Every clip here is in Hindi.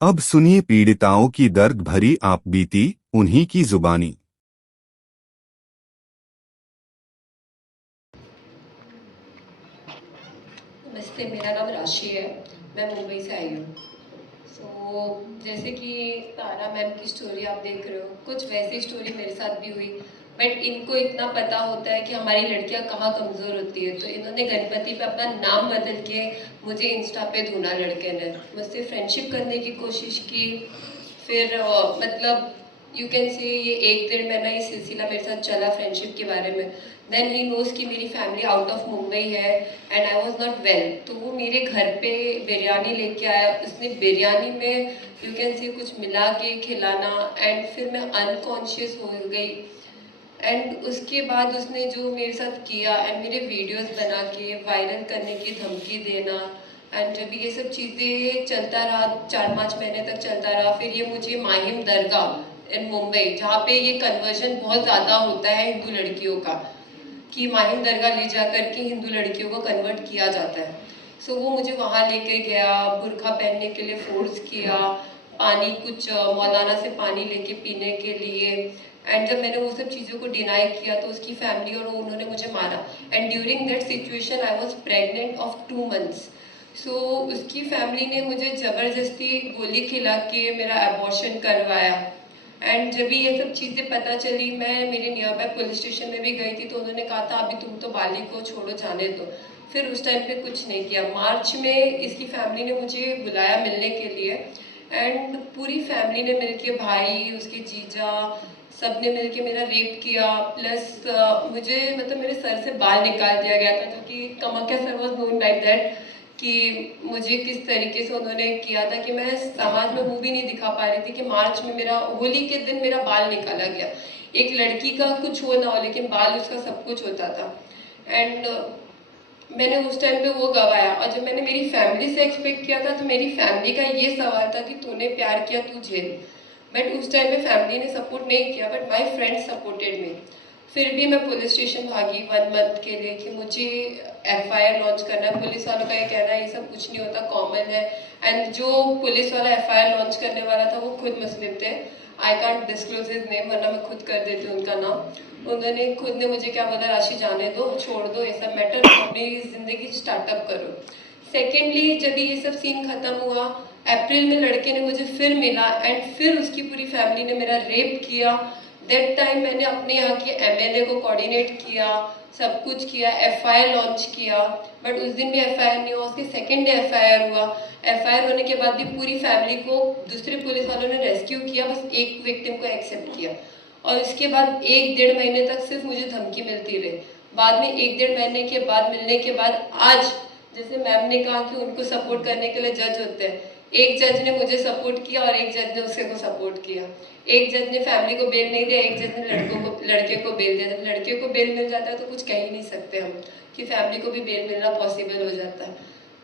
अब सुनिए पीड़िताओं की दर्द भरी आप बीती, उन्हीं की जुबानी। नमस्ते, मेरा नाम राशि है। मैं मुंबई से आई हूँ। जैसे कि तारा मैम की स्टोरी आप देख रहे हो, कुछ वैसी स्टोरी मेरे साथ भी हुई। बट इनको इतना पता होता है कि हमारी लड़कियाँ कहाँ कमज़ोर होती है, तो इन्होंने गणपति पे अपना नाम बदल के मुझे इंस्टा पे ढूंढा। लड़के ने मुझसे फ्रेंडशिप करने की कोशिश की। फिर मतलब यू कैन से ये 1 डेढ़ महीना ये सिलसिला मेरे साथ चला फ्रेंडशिप के बारे में। देन ही नोज कि मेरी फैमिली आउट ऑफ मुंबई है and I was not well, तो वो मेरे घर पे बिरयानी लेके आया। उसने बिरयानी में यू कैन से कुछ मिला के खिलाना एंड फिर मैं अनकॉन्शियस हो गई। एंड उसके बाद उसने जो मेरे साथ किया एंड मेरे वीडियोस बना के वायरल करने की धमकी देना। एंड जब ये सब चीज़ें चलता रहा, 4-5 महीने तक चलता रहा, फिर ये मुझे माहिम दरगाह इन मुंबई, जहाँ पे ये कन्वर्जन बहुत ज़्यादा होता है हिंदू लड़कियों का, कि माहिम दरगाह ले जा कर के हिंदू लड़कियों को कन्वर्ट किया जाता है। वो मुझे वहाँ लेके गया, बुर्का पहनने के लिए फोर्स किया, पानी कुछ मौलाना से पानी लेके पीने के लिए। एंड जब मैंने वो सब चीज़ों को डिनाई किया तो उसकी फैमिली और उन्होंने मुझे मारा। And during that situation I was pregnant of 2 months. उसकी फैमिली ने मुझे ज़बरदस्ती गोली खिला के मेरा अबॉर्शन करवाया। एंड जब भी ये सब चीज़ें पता चली, मैं मेरे नियर बाय पुलिस स्टेशन में भी गई थी, तो उन्होंने कहा था अभी तुम तो बालिग को छोड़ो, जाने दो। फिर उस टाइम पे कुछ नहीं किया। मार्च में इसकी फैमिली ने मुझे बुलाया मिलने के लिए एंड पूरी फैमिली ने मिलके, भाई, उसके जीजा, सब ने मिलके मेरा रेप किया। प्लस मुझे मतलब मेरे सर से बाल निकाल दिया गया था, जो कि Kamakhya sir was known like that, कि मुझे किस तरीके से उन्होंने किया था कि मैं समाज में मुंह भी नहीं दिखा पा रही थी कि मार्च में मेरा होली के दिन मेरा बाल निकाला गया। एक लड़की का कुछ हो ना हो लेकिन बाल उसका सब कुछ होता था। एंड मैंने उस टाइम पे वो गवाया। और जब मैंने मेरी फैमिली से एक्सपेक्ट किया था तो मेरी फैमिली का ये सवाल था कि तूने प्यार किया, तू झेल। बट उस टाइम में फैमिली ने सपोर्ट नहीं किया, but my friends supported me. फिर भी मैं पुलिस स्टेशन भागी 1 मंथ के लिए कि मुझे एफआईआर लॉन्च करना है। पुलिस वालों का ये कहना है ये सब कुछ नहीं होता, कॉमन है। एंड जो पुलिस वाला एफआईआर लॉन्च करने वाला था वो खुद मुस्लिम थे। I can't disclose his name, वरना मैं खुद कर देती हूँ उनका नाम। उन्होंने खुद ने मुझे क्या बोला, राशि जाने दो, छोड़ दो ये सब मैटर, अपनी ज़िंदगी स्टार्टअप करो। सेकेंडली जब ये सब सीन खत्म हुआ, अप्रैल में लड़के ने मुझे फिर मिला एंड फिर उसकी पूरी फैमिली ने मेरा रेप किया। दैट टाइम मैंने अपने यहाँ के एमएलए को कोऑर्डिनेट किया, सब कुछ किया, एफआईआर लॉन्च किया। बट उस दिन भी एफआईआर नहीं हुआ, उसके सेकेंड डे एफआईआर हुआ। एफआईआर होने के बाद भी पूरी फैमिली को दूसरे पुलिस वालों ने रेस्क्यू किया, बस एक विक्टिम को एक्सेप्ट किया। और इसके बाद 1 डेढ़ महीने तक सिर्फ मुझे धमकी मिलती रही। बाद में 1 डेढ़ महीने के बाद मिलने के बाद आज, जैसे मैम ने कहा कि उनको सपोर्ट करने के लिए जज होते हैं, एक जज ने मुझे सपोर्ट किया और एक जज ने उसके को सपोर्ट किया। एक जज ने फैमिली को बेल नहीं दिया, एक जज ने लड़के को बेल दिया। जब लड़के को बेल मिल जाता है तो कुछ कह ही नहीं सकते हम, कि फैमिली को भी बेल मिलना पॉसिबल हो जाता है।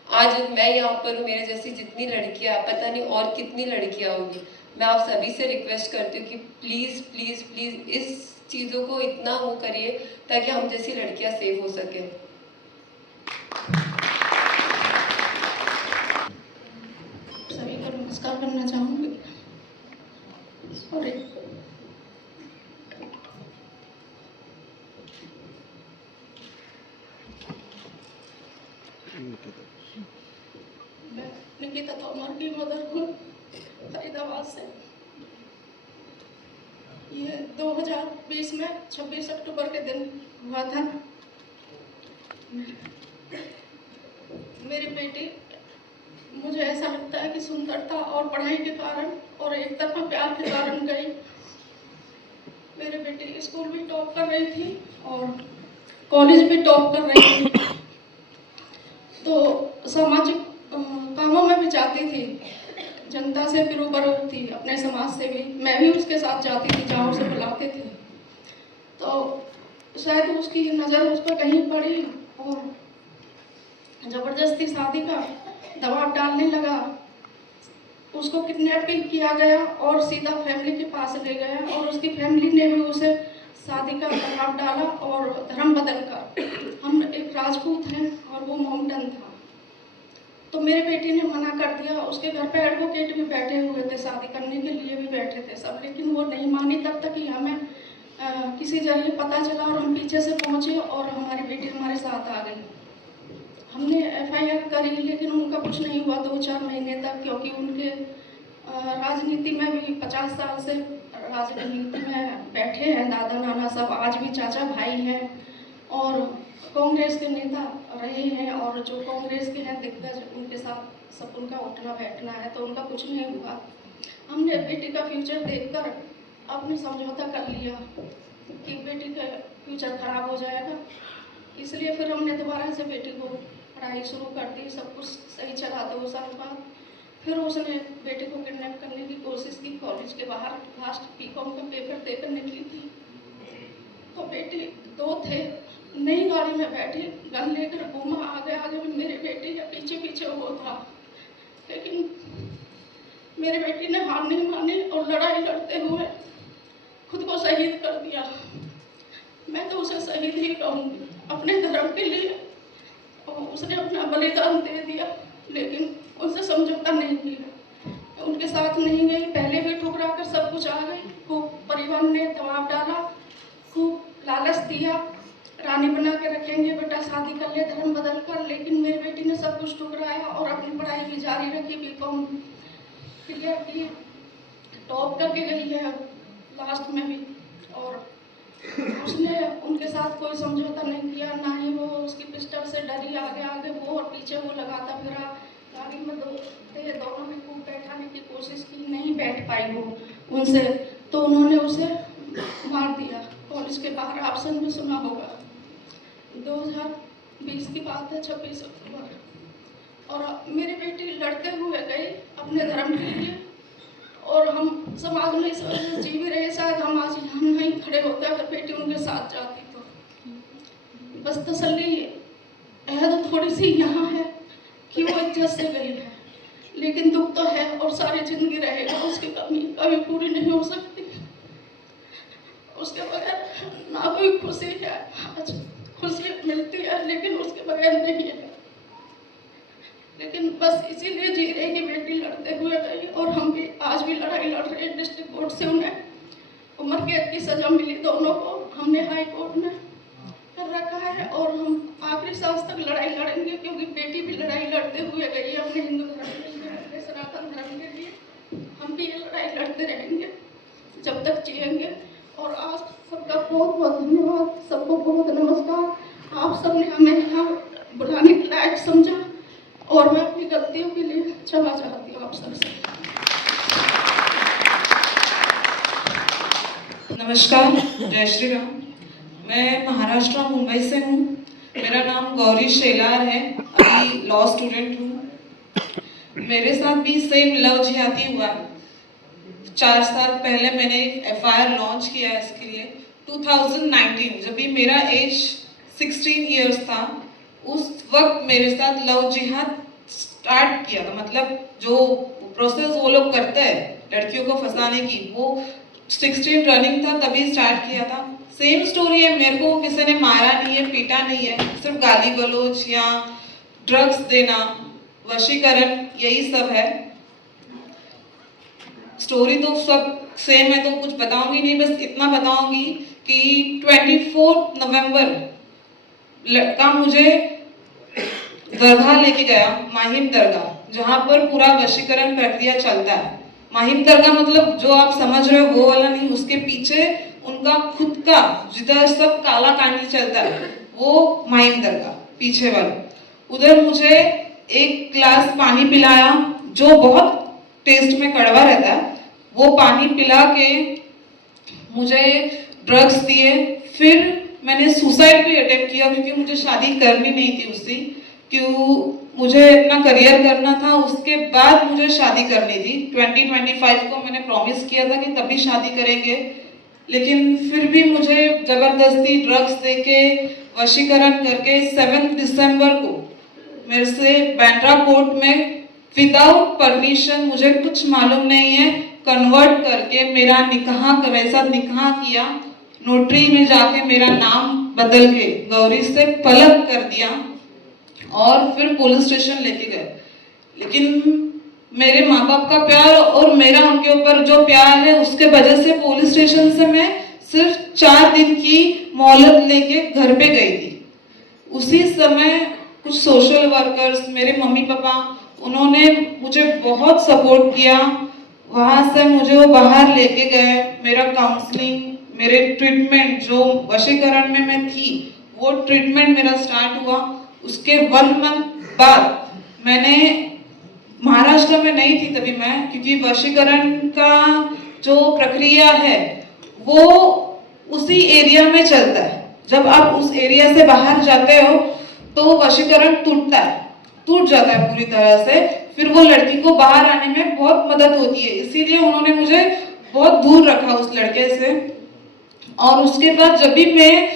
आज मैं यहाँ पर हूँ, मेरे जैसी जितनी लड़कियाँ, पता नहीं और कितनी लड़कियाँ होंगी। मैं आप सभी से रिक्वेस्ट करती हूँ कि प्लीज़ प्लीज़ प्लीज़ इस चीज़ों को इतना वो करिए ताकि हम जैसी लड़कियाँ सेफ हो सकें। सभी को नमस्कार करना चाहूँगी। सॉरी, मैं निकिता तोमर की मदर हूँ, फरीदाबाद से। ये 2020 में 26 अक्टूबर के दिन हुआ था। मेरी बेटी, मुझे ऐसा लगता है कि सुंदरता और पढ़ाई के कारण और एक तरफा प्यार के कारण गई। मेरी बेटी स्कूल भी टॉप कर रही थी और कॉलेज भी टॉप कर रही थी, तो सामाजिक कामों में भी जाती थी, जनता से भी रूबरू थी, अपने समाज से भी। मैं भी उसके साथ जाती थी जहाँ उसे बुलाते थे। तो शायद उसकी नज़र उस पर कहीं पड़ी और ज़बरदस्ती शादी का दबाव डालने लगा। उसको किडनैप भी किया गया और सीधा फैमिली के पास ले गया और उसकी फैमिली ने भी उसे शादी का दबाव डाला और धर्म बदल कर, हम एक राजपूत हैं और वो मोमडन था। तो मेरे बेटी ने मना कर दिया। उसके घर पे एडवोकेट भी बैठे हुए थे, शादी करने के लिए भी बैठे थे सब, लेकिन वो नहीं मानी। तब तक कि हमें किसी जरिए पता चला और हम पीछे से पहुंचे और हमारी बेटी हमारे साथ आ गई। हमने एफआईआर करी, लेकिन उनका कुछ नहीं हुआ 2-4 महीने तक, क्योंकि उनके राजनीति में भी 50 साल से राजनीति में बैठे हैं दादा नाना सब, आज भी चाचा भाई हैं और कांग्रेस के नेता रहे हैं, और जो कांग्रेस के हैं दिग्गज उनके साथ सब उनका उठना बैठना है, तो उनका कुछ नहीं हुआ। हमने बेटी का फ्यूचर देखकर आपने समझौता कर लिया कि बेटी का फ्यूचर खराब हो जाएगा, इसलिए फिर हमने दोबारा से बेटी को पढ़ाई शुरू कर दी। सब कुछ सही चला 2 साल बाद फिर उसने बेटे को किडनैप करने की कोशिश की। कॉलेज के बाहर लास्ट बीकॉम का पेपर देकर निकली थी, तो बेटी 2 थे, नई गाड़ी में बैठी, गन लेकर घूमा, आगे आगे में मेरे बेटे के पीछे पीछे वो था, लेकिन मेरे बेटी ने हार नहीं मानी और लड़ाई लड़ते हुए खुद को शहीद कर दिया। मैं तो उसे शहीद ही कहूँगी अपने धर्म के लिए, और उसने अपना बलिदान दे दिया, लेकिन उनसे समझौता नहीं किया, उनके साथ नहीं गई। पहले भी ठुकरा कर सब कुछ आ गई, खूब परिवार ने दबाव डाला, खूब लालच दिया, रानी बना के रखेंगे बेटा, शादी कर ले धर्म बदल कर, लेकिन मेरी बेटी ने सब कुछ ठुकराया और अपनी पढ़ाई भी जारी रखी। बीकॉम क्लियर की, टॉप करके गई है लास्ट में भी, और उसने उनके साथ कोई समझौता नहीं किया, ना ही वो उसकी पिस्टल से डरी, आगे आगे वो और पीछे वो लगाता फिरा। गाड़ी में 2 थे, दोनों ने खूब बैठाने की कोशिश की, नहीं बैठ पाई वो उनसे, तो उन्होंने उसे मार दिया। कॉलेज के बाहर ऑप्शन में सुना होगा, 2020 की बात है, 26 अक्टूबर। और मेरी बेटी लड़ते हुए गई अपने धर्म के लिए, और हम समाज में इस वजह से जी भी रहे, शायद हम आज हम नहीं खड़े होते अगर बेटी उनके साथ जाती तो। बस तसल्ली है तो थोड़ी सी यहाँ है कि वो इज्जत से गई है, लेकिन दुख तो है और सारी जिंदगी रहेगा, उसकी कमी कभी पूरी नहीं हो सकती। उसके बगैर ना कोई खुशी है, आज खुशी मिलती है लेकिन उसके बगैर नहीं है, लेकिन बस इसीलिए जी रहे कि बेटी लड़ते हुए गई, और हम भी आज भी लड़ाई लड़ रहे हैं। डिस्ट्रिक्ट कोर्ट से उन्हें उम्र कैद की सजा मिली, दोनों को हमने हाई कोर्ट में कर रखा है, और हम आखिरी सांस तक लड़ाई लड़ेंगे, क्योंकि बेटी भी लड़ाई लड़ते हुए गई है अपने हिंदू धर्म के लिए, अपने सनातन धर्म के लिए। हम भी ये लड़ाई लड़ते रहेंगे जब तक जिएंगे। और आज सबका बहुत बहुत धन्यवाद, सबको बहुत नमस्कार। आप सबने हमें यहाँ बुलाने के लायक समझा, और मैं अपनी गलतियों के लिए क्षमा चाहती हूँ आप सबसे। नमस्कार, जय श्री राम। मैं महाराष्ट्र मुंबई से हूँ। मेरा नाम गौरी शेलार है, अभी लॉ स्टूडेंट हूँ। मेरे साथ भी सेम लव जिहादी हुआ। 4 साल पहले मैंने एफआईआर लॉन्च किया है इसके लिए। 2019 जब भी मेरा एज 16 इयर्स था, उस वक्त मेरे साथ लव जिहाद स्टार्ट किया था। मतलब जो प्रोसेस वो लोग करते हैं लड़कियों को फंसाने की, वो 16 रनिंग था तभी स्टार्ट किया था। सेम स्टोरी है, मेरे को किसी ने मारा नहीं है, पीटा नहीं है, सिर्फ गाली गलौज या ड्रग्स देना, वशीकरण, यही सब है। स्टोरी तो सब सेम है तो कुछ बताऊंगी नहीं, बस इतना बताऊंगी कि 24 नवंबर लड़का मुझे दरगाह लेके गया, माहिम दरगाह, जहाँ पर पूरा वशीकरण प्रक्रिया चलता है। माहिम दरगाह मतलब जो आप समझ रहे हो वो वाला नहीं, उसके पीछे उनका खुद का जिधर सब काला कांडी चलता है वो माहिम दरगाह पीछे वाला। उधर मुझे एक ग्लास पानी पिलाया जो बहुत टेस्ट में कड़वा रहता है, वो पानी पिला के मुझे ड्रग्स दिए। फिर मैंने सुसाइड भी अटेम्प्ट किया, क्योंकि मुझे शादी करनी नहीं थी उससे, क्यों मुझे अपना करियर करना था। उसके बाद मुझे शादी करनी थी। 2025 को मैंने प्रॉमिस किया था कि तभी शादी करेंगे, लेकिन फिर भी मुझे जबरदस्ती ड्रग्स देके वशीकरण करके 7 दिसंबर को मेरे से बैंड्रा कोर्ट में विदाउट परमिशन, मुझे कुछ मालूम नहीं है, कन्वर्ट करके मेरा निकाह वैसा निकाह किया। नोटरी में जाके मेरा नाम बदल के गौरी से पलक कर दिया और फिर पुलिस स्टेशन लेके गए। लेकिन मेरे माँ बाप का प्यार और मेरा उनके ऊपर जो प्यार है उसके वजह से पुलिस स्टेशन से मैं सिर्फ 4 दिन की मोहलत लेके घर पे गई थी। उसी समय कुछ सोशल वर्कर्स, मेरे मम्मी पापा, उन्होंने मुझे बहुत सपोर्ट किया। वहाँ से मुझे वो बाहर लेके गए, मेरा काउंसलिंग, मेरे ट्रीटमेंट, जो वशीकरण में मैं थी वो ट्रीटमेंट मेरा स्टार्ट हुआ। उसके 1 मंथ बाद मैंने, महाराष्ट्र में नहीं थी तभी मैं, क्योंकि वशीकरण का जो प्रक्रिया है वो उसी एरिया में चलता है। जब आप उस एरिया से बाहर जाते हो तो वशीकरण टूट जाता है पूरी तरह से। फिर वो लड़की को बाहर आने में बहुत मदद होती है, इसीलिए उन्होंने मुझे बहुत दूर रखा उस लड़के से। और उसके बाद जब भी मैं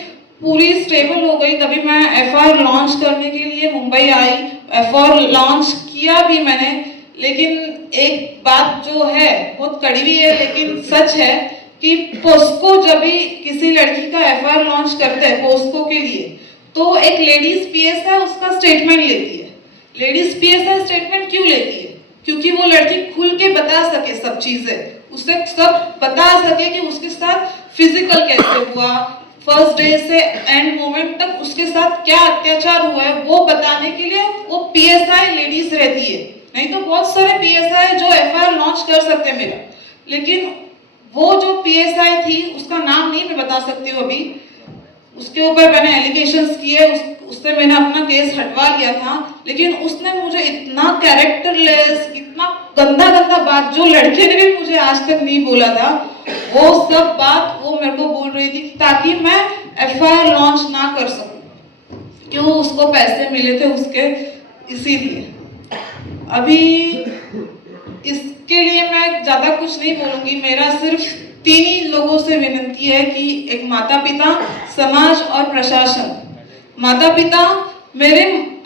पूरी स्टेबल हो गई तभी मैं एफआईआर लॉन्च करने के लिए मुंबई आई। एफआईआर लॉन्च किया भी मैंने, लेकिन एक बात जो है बहुत कड़वी है लेकिन सच है कि पोस्को जब भी किसी लड़की का एफआईआर लॉन्च करते हैं पोस्को के लिए, तो एक लेडीज पीएसआई उसका स्टेटमेंट लेती है। लेडीज पीएसआई स्टेटमेंट क्यों लेती है? क्योंकि वो लड़की खुल के बता सके सब चीजें, उसे सब बता सके कि उसके साथ फिजिकल कैसे हुआ, फर्स्ट डे से एंड मोमेंट तक उसके साथ क्या अत्याचार हुआ है, वो बताने के लिए वो पीएसआई लेडीज रहती है। नहीं तो बहुत सारे पीएसआई जो एफआईआर लॉन्च कर सकते हैं मेरा, लेकिन वो जो पीएसआई थी उसका नाम नहीं मैं बता सकती हूँ अभी, उसके ऊपर मैंने एलिगेशंस किए, उससे मैंने अपना केस हटवा लिया था। लेकिन उसने मुझे इतना कैरेक्टरलेस, इतना गंदा गंदा बात जो लड़के ने भी मुझे आज तक नहीं बोला था, वो सब बात वो मेरे को बोल रही थी ताकि मैं एफआईआर लॉन्च ना कर सकूं, क्यों उसको पैसे मिले थे उसके, इसीलिए। अभी इसके लिए मैं ज्यादा कुछ नहीं बोलूंगी। मेरा सिर्फ 3 ही लोगों से विनती है कि एक माता पिता, समाज और प्रशासन। माता पिता,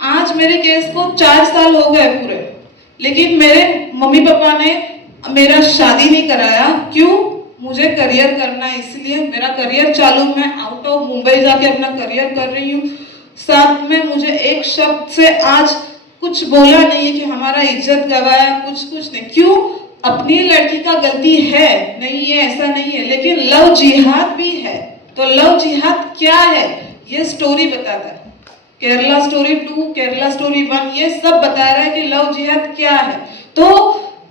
आज मेरे केस को 4 साल हो गए पूरे, लेकिन मेरे मम्मी पापा ने मेरा शादी नहीं कराया। क्यों? मुझे करियर करना है, इसलिए मेरा करियर चालू, मैं आउट ऑफ मुंबई जाके अपना करियर कर रही हूँ। साथ में मुझे एक शब्द से आज कुछ बोला नहीं है कि हमारा इज्जत गवाया, कुछ नहीं। क्यों? अपनी लड़की का गलती है, नहीं है ऐसा नहीं है, लेकिन लव जिहाद भी है। तो लव जिहाद क्या है ये स्टोरी बताता है। केरला स्टोरी 2, केरला स्टोरी 1 ये सब बता रहा है कि लव जिहाद क्या है। तो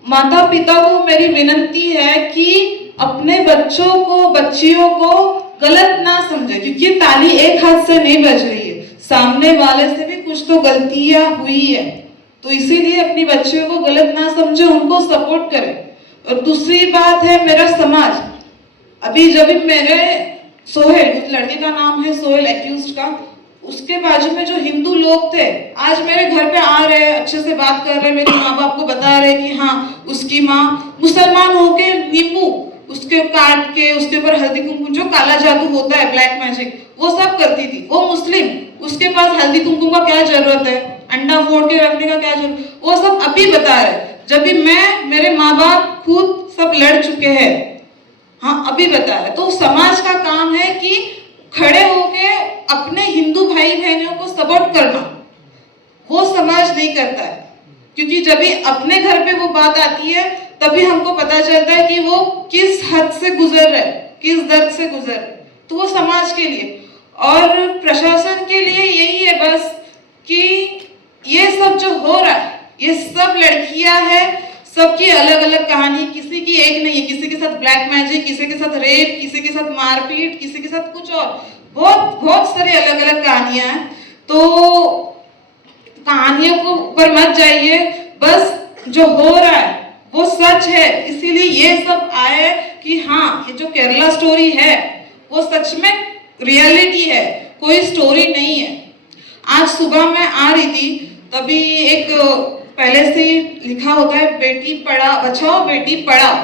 माता पिता को मेरी विनती है कि अपने बच्चों को, बच्चियों को गलत ना समझे, क्योंकि ताली एक हाथ से नहीं बज रही है, सामने वाले से भी कुछ तो गलतियां हुई है। तो इसीलिए अपनी बच्चियों को गलत ना समझे, उनको सपोर्ट करें। और दूसरी बात है मेरा समाज। अभी जब मेरे सोहेल, उस लड़के का नाम है सोहेल एक्यूज्ड का, उसके बाजू में जो हिंदू लोग थे आज मेरे घर पे आ रहे हैं, अच्छे से बात कर रहे हैं, मेरे माँ बाप को बता रहे हैं कि हाँ उसकी माँ मुसलमान होके नींबू उसके काट के उसके ऊपर हल्दी कुमकुम, जो काला जादू होता है, ब्लैक मैजिक, वो सब करती थी। वो मुस्लिम, उसके पास हल्दी कुमकुम का क्या जरूरत है, अंडा फोड़ के रखने का क्या जरूरत, वो सब अभी बता रहे। जब भी मैं, मेरे माँ बाप खुद सब लड़ चुके हैं, हाँ अभी बता रहे। तो समाज का काम है कि खड़े होके अपने हिंदू भाई बहनों को सपोर्ट करना, वो समाज नहीं करता है। क्योंकि जब भी अपने घर पे वो बात आती है तभी हमको पता चलता है कि वो किस हद से गुजर रहे, किस दर्द से गुजर रहे। तो वो समाज के लिए और प्रशासन के लिए यही है बस कि ये सब जो हो रहा है, ये सब लड़कियां हैं, सबकी अलग अलग कहानी, किसी की एक नहीं है। किसी के साथ ब्लैक मैजिक, किसी के साथ रेप, किसी के साथ मारपीट, किसी के साथ कुछ और, बहुत सारी अलग अलग कहानियां हैं। तो कहानियों को ऊपर मत जाइए, बस जो हो रहा है वो सच है। इसीलिए ये सब आए कि हाँ ये जो केरला स्टोरी है वो सच में रियलिटी है, कोई स्टोरी नहीं है। आज सुबह मैं आ रही थी तभी एक पहले से ही लिखा होता है बेटी बचाओ बेटी पढ़ाओ।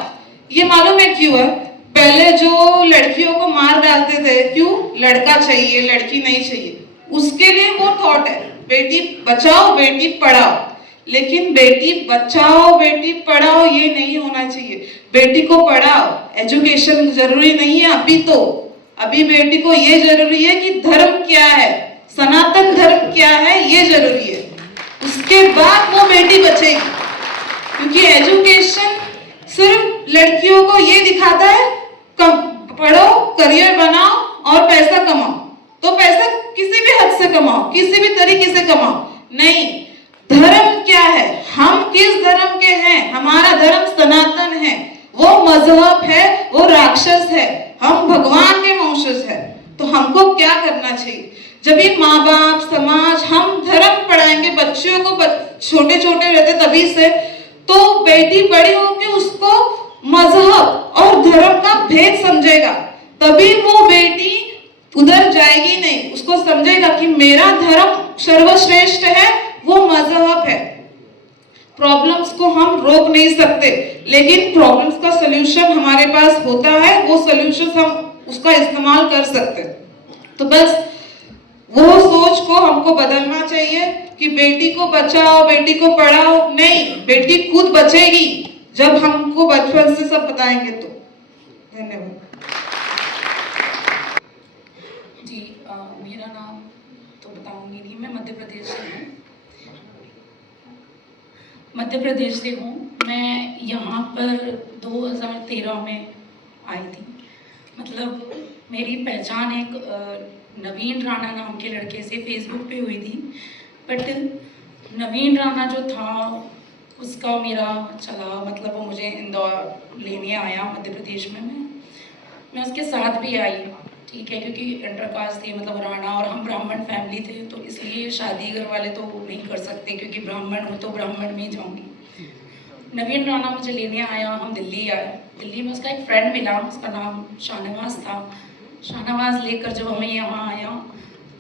ये मालूम है क्यों है? पहले जो लड़कियों को मार डालते थे, क्यों? लड़का चाहिए, लड़की नहीं चाहिए, उसके लिए वो थॉट है बेटी बचाओ बेटी पढ़ाओ। लेकिन बेटी बचाओ बेटी पढ़ाओ ये नहीं होना चाहिए। बेटी को पढ़ाओ, एजुकेशन जरूरी नहीं है अभी बेटी को ये जरूरी है कि धर्म क्या है, सनातन धर्म क्या है, ये जरूरी है। उसके बाद वो बेटी बचेगी। क्योंकि एजुकेशन सिर्फ लड़कियों को ये दिखाता है कम पढ़ो, करियर बनाओ और पैसा कमाओ। तो पैसा किसी भी हद से कमाओ, किसी भी तरीके से कमाओ, नहीं, धर्म क्या है, हम किस धर्म के हैं, हमारा धर्म सनातन है, वो मजहब है, वो राक्षस है, हम भगवान के वंशज है। तो हमको क्या करना चाहिए, जब ये माँ बाप समाज हम धर्म पढ़ाएंगे बच्चों को, छोटे छोटे रहते तभी से, तो बेटी बड़ी होकर उसको मजहब और धर्म का भेद समझेगा, तभी वो बेटी उधर जाएगी नहीं, उसको समझेगा कि मेरा धर्म सर्वश्रेष्ठ है, वो मजहब है। प्रॉब्लम्स को हम रोक नहीं सकते, लेकिन प्रॉब्लम्स का सलूशन हमारे पास होता है, वो सलूशन हम उसका इस्तेमाल कर सकते हैं। तो बस वो सोच को हमको बदलना चाहिए कि बेटी को बचाओ, बेटी को पढ़ाओ, नहीं, बेटी खुद बचेगी जब हमको बचपन से सब बताएंगे तो। धन्यवाद जी। मेरा नाम तो बताऊंगी नहीं, मैं मध्य प्रदेश से हूँ। मध्य प्रदेश से हूँ मैं। यहाँ पर 2013 में आई थी। मतलब मेरी पहचान एक नवीन राणा नाम के लड़के से फेसबुक पे हुई थी, बट नवीन राणा जो था उसका मेरा चला, मतलब वो मुझे इंदौर लेने आया मध्य प्रदेश में। मैं उसके साथ भी आई, ठीक है, क्योंकि इंटरकास्ट थे, मतलब राणा और हम ब्राह्मण फैमिली थे, तो इसलिए शादी घर वाले तो नहीं कर सकते, क्योंकि ब्राह्मण हूँ तो ब्राह्मण में ही जाऊँगी। नवीन राणा मुझे लेने आया, हम दिल्ली आए। दिल्ली में उसका एक फ्रेंड मिला, उसका नाम शाहनवाज था। शाहनवाज लेकर जब हमें यहाँ आया,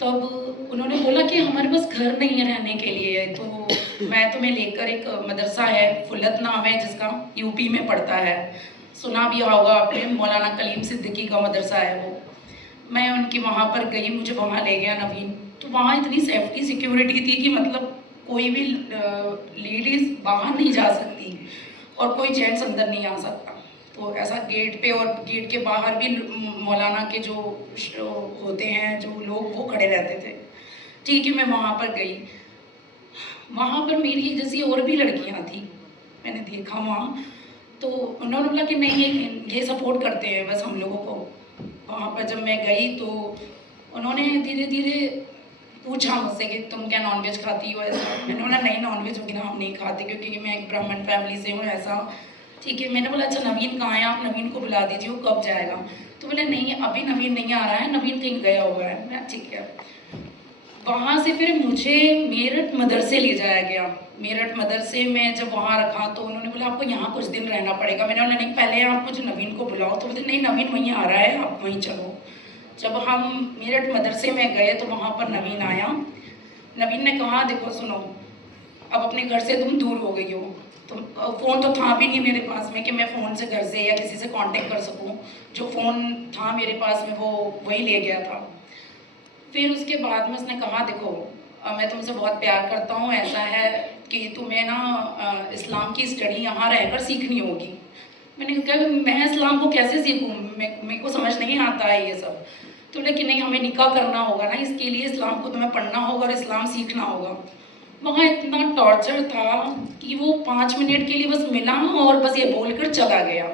तब उन्होंने बोला कि हमारे पास घर नहीं है रहने के लिए, तो मैं तुम्हें लेकर, एक मदरसा है फुलत नाम है जिसका, यूपी में पड़ता है, सुना भी होगा आपने, मौलाना कलीम सिद्दीकी का मदरसा है वो। मैं उनकी वहाँ पर गई, मुझे वहाँ ले गया नवीन। तो वहाँ इतनी सेफ्टी सिक्योरिटी थी कि मतलब कोई भी लेडीज़ बाहर नहीं जा सकती और कोई जेंट्स अंदर नहीं आ सकता। तो ऐसा गेट पे और गेट के बाहर भी मौलाना के जो होते हैं जो लोग, वो खड़े रहते थे। ठीक है, मैं वहाँ पर गई। वहाँ पर मेरी जैसी और भी लड़कियाँ थी, मैंने देखा वहाँ। तो उन्होंने बोला कि नहीं, ये सपोर्ट करते हैं बस हम लोगों को। वहाँ पर जब मैं गई तो उन्होंने धीरे धीरे पूछा मुझसे कि तुम क्या नॉनवेज खाती हो, ऐसा। मैंने बोला नहीं, नॉनवेज वगैरह हम नहीं खाते, क्योंकि मैं एक ब्राह्मण फैमिली से हूँ, ऐसा। ठीक है, मैंने बोला अच्छा नवीन कहाँ है, आप नवीन को बुला दीजिए, वो कब जाएगा। तो बोले नहीं, अभी नवीन नहीं आ रहा है, नवीन कहीं गया हुआ है। मैं ठीक है। वहाँ से फिर मुझे मेरठ मदरसे ले जाया गया। मेरठ मदरसे में जब वहाँ रखा तो उन्होंने बोला आपको यहाँ कुछ दिन रहना पड़ेगा। मैंने बोला नहीं, पहले आप मुझे नवीन को बुलाओ। तो बोलते नहीं, नवीन वहीं आ रहा है, आप वहीं चलो। जब हम मेरठ मदरसे में गए तो वहाँ पर नवीन आया। नवीन ने कहा देखो सुनो, अब अपने घर से तुम दूर हो गई हो, तुम, फ़ोन तो था भी नहीं मेरे पास में कि मैं फ़ोन से घर से या किसी से कांटेक्ट कर सकूं। जो फ़ोन था मेरे पास में वो वही ले गया था। फिर उसके बाद में उसने कहा देखो मैं तुमसे बहुत प्यार करता हूँ, ऐसा है कि तुम्हें ना इस्लाम की स्टडी यहाँ रहकर सीखनी होगी। मैंने कहा मैं इस्लाम को कैसे सीखूँ, मेरे को समझ नहीं आता है ये सब। तो बोले कि नहीं, हमें निकाह करना होगा ना, इसके लिए इस्लाम को तुम्हें पढ़ना होगा और इस्लाम सीखना होगा। वहाँ इतना टॉर्चर था कि वो 5 मिनट के लिए बस मिला और बस ये बोलकर चला गया।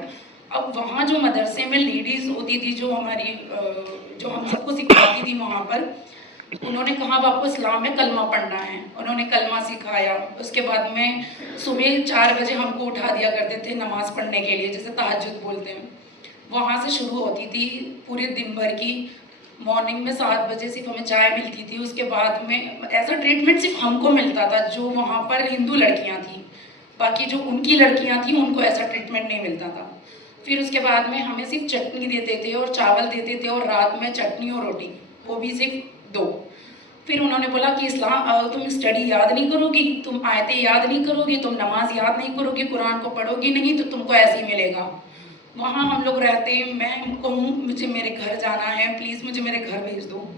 अब वहाँ जो मदरसे में लेडीज़ होती थी जो हमारी जो हम सबको सिखाती थी वहाँ पर, उन्होंने कहा अब आपको इस्लाम में कलमा पढ़ना है। उन्होंने कलमा सिखाया। उसके बाद में सुबह 4 बजे हमको उठा दिया करते थे नमाज़ पढ़ने के लिए, जैसे तहज्जुद बोलते हैं। वहाँ से शुरू होती थी पूरे दिन भर की। मॉर्निंग में 7 बजे सिर्फ हमें चाय मिलती थी। उसके बाद में ऐसा ट्रीटमेंट सिर्फ हमको मिलता था जो वहाँ पर हिंदू लड़कियाँ थी, बाकी जो उनकी लड़कियाँ थी उनको ऐसा ट्रीटमेंट नहीं मिलता था। फिर उसके बाद में हमें सिर्फ चटनी देते थे और चावल देते थे और रात में चटनी और रोटी, वो भी सिर्फ 2। फिर उन्होंने बोला कि इस्लाम तुम स्टडी याद नहीं करोगी, तुम आयतें याद नहीं करोगी, तुम नमाज याद नहीं करोगी, कुरान को पढ़ोगी नहीं, तो तुमको ऐसे ही मिलेगा। वहाँ हम लोग रहते, मैं कहूँ मुझे मेरे घर जाना है, प्लीज़ मुझे मेरे घर भेज दो।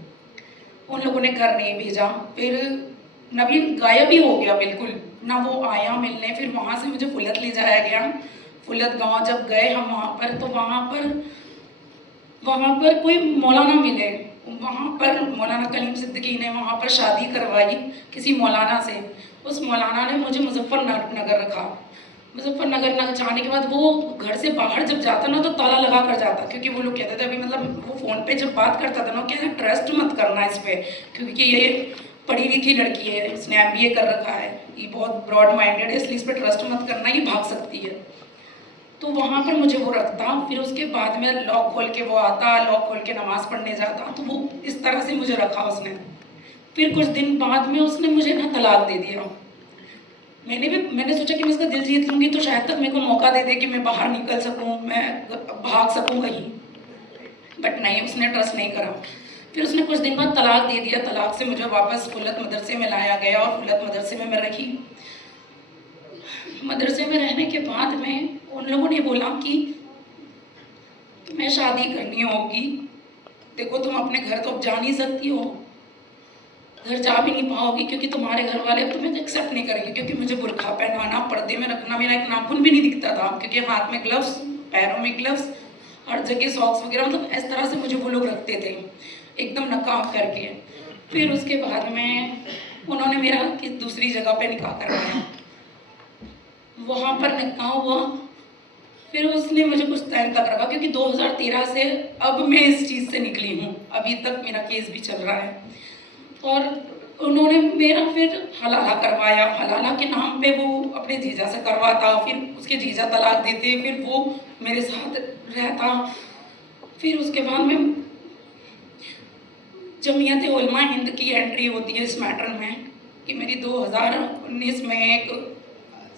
उन लोगों ने घर नहीं भेजा। फिर नवीन गायब ही हो गया बिल्कुल, ना वो आया मिलने। फिर वहाँ से मुझे फुलत ले जाया गया। फुलत गांव जब गए हम वहाँ पर, तो वहाँ पर कोई मौलाना मिले। वहाँ पर मौलाना कलीम सिद्दीकी ने वहाँ पर शादी करवाई किसी मौलाना से। उस मौलाना ने मुझे मुजफ्फरनगर रखा। मुजफ्फरनगर जाने के बाद वो घर से बाहर जब जाता ना तो ताला लगा कर जाता, क्योंकि वो लोग कहते थे अभी मतलब वो फ़ोन पे जब बात करता था ना, कहना ट्रस्ट मत करना इस पर, क्योंकि ये पढ़ी लिखी लड़की है, इसने MBA कर रखा है, ये बहुत ब्रॉड माइंडेड है, इसलिए इस पर ट्रस्ट मत करना, ये भाग सकती है। तो वहाँ पर मुझे वो रखता। फिर उसके बाद में लॉक खोल के वो आता, लॉक खोल के नमाज़ पढ़ने जाता, तो वो इस तरह से मुझे रखा उसने। फिर कुछ दिन बाद में उसने मुझे ना तलाक दे दिया। मैंने सोचा कि मैं इसका दिल जीत लूँगी तो शायद तक मेरे को मौका दे दे कि मैं बाहर निकल सकूँ, मैं भाग सकूँ कहीं, बट नहीं, उसने ट्रस्ट नहीं करा। फिर उसने कुछ दिन बाद तलाक दे दिया। तलाक से मुझे वापस फुलत मदरसे में लाया गया और फुलत मदरसे में मैं रही। मदरसे में रहने के बाद में उन लोगों ने बोला कि तुम्हें शादी करनी होगी, देखो तुम अपने घर तो अब जा नहीं सकती हो, घर जा भी नहीं पाओगी क्योंकि तुम्हारे घर वाले तुम्हें एक्सेप्ट नहीं करेंगे, क्योंकि मुझे बुर्खा पहनाना, पर्दे में रखना, मेरा एक नाखून भी नहीं दिखता था क्योंकि हाथ में ग्लव्स, पैरों में ग्लव्स, हर जगह सॉक्स वगैरह, मतलब इस तरह से मुझे वो लोग रखते थे एकदम नकाब करके। फिर उसके बाद में उन्होंने मेरा दूसरी जगह पे निकाह करवाया, वहाँ पर निकाह हुआ। फिर उसने मुझे कुछ टाइम तक रखा क्योंकि 2013 से अब मैं इस चीज़ से निकली हूँ, अभी तक मेरा केस भी चल रहा है। और उन्होंने मेरा फिर हलाला करवाया, हलाला के नाम पे वो अपने जीजा से करवाता, फिर उसके जीजा तलाक देते, फिर वो मेरे साथ रहता। फिर उसके बाद में जमीयत उलमा हिंद की एंट्री होती है इस मैटर में कि मेरी 2019 में एक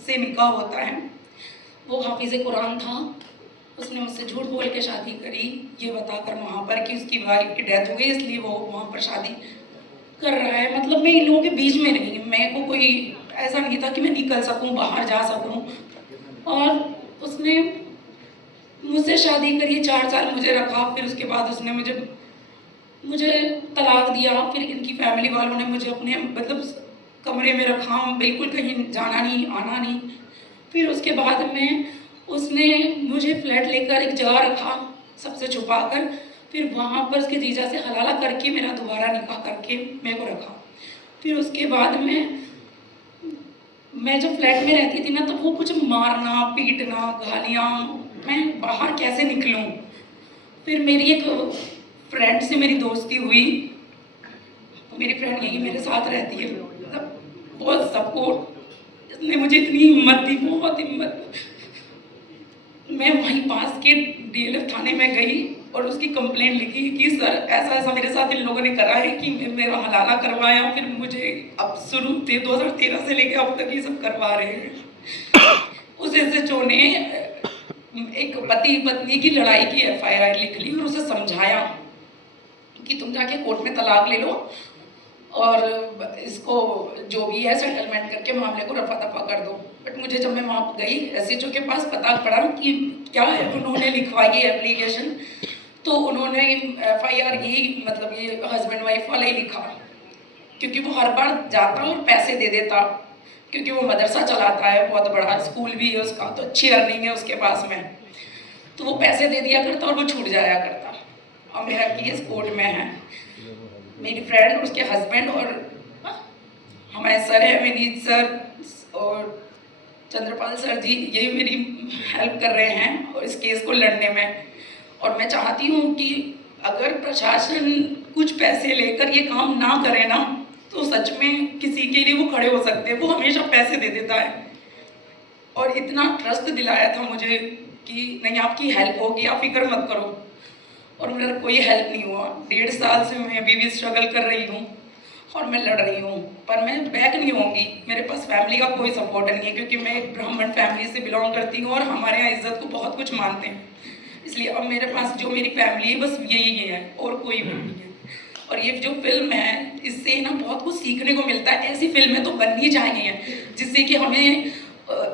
से निकाह होता है। वो हाफिज़ कुरान था, उसने मुझसे झूठ बोल के शादी करी, ये बताकर वहाँ पर कि उसकी वाइफ की डेथ हो गई इसलिए वो वहाँ पर शादी कर रहा है। मतलब मैं इन लोगों के बीच में नहीं, मैं को कोई ऐसा नहीं था कि मैं निकल सकूं, बाहर जा सकूं। और उसने मुझसे शादी करी, 4 साल मुझे रखा, फिर उसके बाद उसने मुझे तलाक दिया। फिर इनकी फैमिली वालों ने मुझे अपने मतलब कमरे में रखा, बिल्कुल कहीं जाना नहीं, आना नहीं। फिर उसके बाद में उसने मुझे फ्लैट लेकर एक जगह रखा सबसे छुपा कर, फिर वहाँ पर उसके जीजा से हलाला करके मेरा दोबारा निकाह करके मेरे को रखा। फिर उसके बाद में मैं जब फ्लैट में रहती थी ना तो वो कुछ मारना, पीटना, गालियाँ, मैं बाहर कैसे निकलूँ। फिर मेरी एक फ्रेंड से मेरी दोस्ती हुई, मेरी फ्रेंड यही मेरे साथ रहती है, मतलब बहुत सपोर्ट, इसने मुझे इतनी हिम्मत दी, बहुत हिम्मत। मैं वहीं पास के DLF थाने में गई और उसकी कंप्लेंट लिखी कि सर ऐसा ऐसा मेरे साथ इन लोगों ने करा है कि मेरा हलाला करवाया, फिर मुझे अब शुरू से 2013 से लेकर अब तक ये सब करवा रहे हैं। उस SHO ने एक पति पत्नी की लड़ाई की FIR लिख ली और उसे समझाया कि तुम जाके कोर्ट में तलाक ले लो और इसको जो भी है सेटलमेंट करके मामले को रफा दफा कर दो। बट मुझे जब मैं वहाँ गई SHO के पास पता पड़ा कि क्या है, उन्होंने लिखवाई एप्लीकेशन, तो उन्होंने FIR यही मतलब ये हस्बैंड वाइफ वाला ही लिखा, क्योंकि वो हर बार जाता और पैसे दे देता, क्योंकि वो मदरसा चलाता है, बहुत बड़ा स्कूल भी है उसका, तो अच्छी अर्निंग है उसके पास में, तो वो पैसे दे दिया करता और वो छूट जाया करता। और मेरा केस कोर्ट में है, मेरी फ्रेंड उसके हस्बैंड और हमारे सर है, विनीत सर और चंद्रपाल सर जी, यही मेरी हेल्प कर रहे हैं और इस केस को लड़ने में। और मैं चाहती हूँ कि अगर प्रशासन कुछ पैसे लेकर ये काम ना करे ना, तो सच में किसी के लिए वो खड़े हो सकते हैं। वो हमेशा पैसे दे देता है और इतना ट्रस्ट दिलाया था मुझे कि नहीं आपकी हेल्प होगी, आप फिक्र मत करो, और मेरा कोई हेल्प नहीं हुआ। 1.5 साल से मैं अभी भी स्ट्रगल कर रही हूँ और मैं लड़ रही हूँ, पर मैं बैक नहीं होंगी। मेरे पास फैमिली का कोई सपोर्ट नहीं है, क्योंकि मैं एक ब्राह्मण फैमिली से बिलोंग करती हूँ और हमारे यहाँ इज्जत को बहुत कुछ मानते हैं। इसलिए अब मेरे पास जो मेरी फैमिली है बस यही है और कोई भी नहीं है। और ये जो फिल्म है इससे ना बहुत कुछ सीखने को मिलता है। ऐसी फिल्में तो बननी चाहिए जिससे कि हमें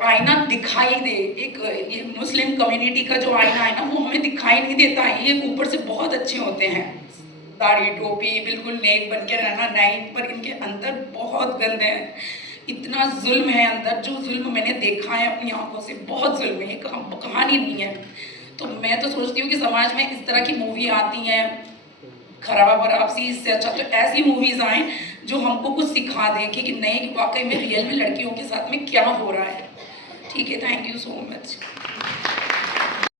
आईना दिखाई दे। एक ये मुस्लिम कम्युनिटी का जो आईना है ना, वो हमें दिखाई नहीं देता है। ये ऊपर से बहुत अच्छे होते हैं, दाढ़ी टोपी बिल्कुल नेक बन के रहना नाइन, पर इनके अंदर बहुत गंदे हैं। इतना जुल्म है अंदर, जो जुल्म मैंने देखा है अपनी आंखों से, बहुत जुल्म है, कहानी नहीं है। तो मैं तो सोचती हूँ कि समाज में इस तरह की मूवी आती हैं खराब और आपसी, इससे अच्छा तो ऐसी मूवीज़ आएँ जो हमको कुछ सिखा दें कि नहीं, कि वाकई में रियल में लड़कियों के साथ में क्या हो रहा है। ठीक है, थैंक यू सो मच।